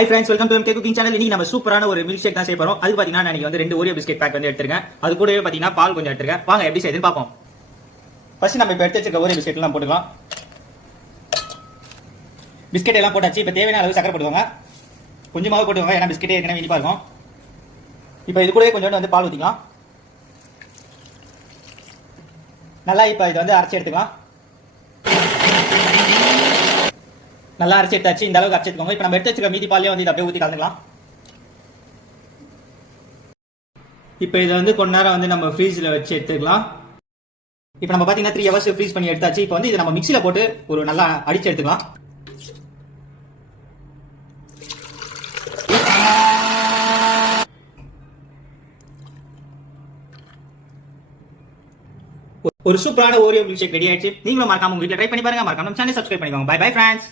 Hi friends, welcome to MK Cooking Channel. இன்னைக்கு நம்ம சூப்பரான ஒரு மில்க் ஷேக் தான் செய்ய போறோம். அது பாத்தீங்கன்னா நான் வந்து 2 ஓரியோ பிஸ்கட் பேக் வந்து எடுத்துர்க்கேன். அது கூடவே பாத்தீங்கன்னா பால் கொஞ்சம் எடுத்துர்க்கேன். வாங்க எப்படி செய்யுதுன்னு பாப்போம். ஃபர்ஸ்ட் நம்ம இப்ப எடுத்து வச்சிருக்க ஓரியோ பிஸ்கட் எல்லாம் போட்டுக்கலாம். பிஸ்கட் எல்லாம் போட்டாச்சு. இப்ப தேவையான அளவு சக்கரை போட்டுக்கோங்க. கொஞ்சமாவே போட்டுக்கோங்க, ஏன்னா பிஸ்கட்டே ஏற்கனவே இனிப்பா இருக்கும். இப்ப இது கூடவே கொஞ்சம் வந்து பால் ஊத்திக்கலாம். நல்லா இப்ப இது வந்து அரைச்சு எடுத்துக்கலாம். நல்லா அரைச்சு எடுத்தாச்சு. இந்த அளவுக்கு அரைச்சு எடுத்துக்கோங்க. இப்போ நம்ம எடுத்து வச்சிருக்க மீதி பாலையும் வந்து அப்படியே ஊற்றி கலந்துக்கலாம். இப்போ இதை வந்து கொஞ்ச நேரம் வந்து நம்ம ஃப்ரீஜில் வச்சு எடுத்துக்கலாம். இப்போ நம்ம பார்த்தீங்கன்னா 3 hours ஃப்ரீஸ் பண்ணி எடுத்தாச்சு. இப்போ வந்து இதை நம்ம மிக்சியில் போட்டு ஒரு நல்லா அடிச்சு எடுத்துக்கலாம். ஒரு சூப்பரான ஓரியோ மில்க் ஷேக் ரெடி ஆயிடுச்சு. நீங்களும் மறக்காம உங்க வீட்டில் ட்ரை பண்ணி பாருங்க. மறக்காம சேனல் சப்ஸ்கிரைப் பண்ணிக்கோங்க. Bye bye friends.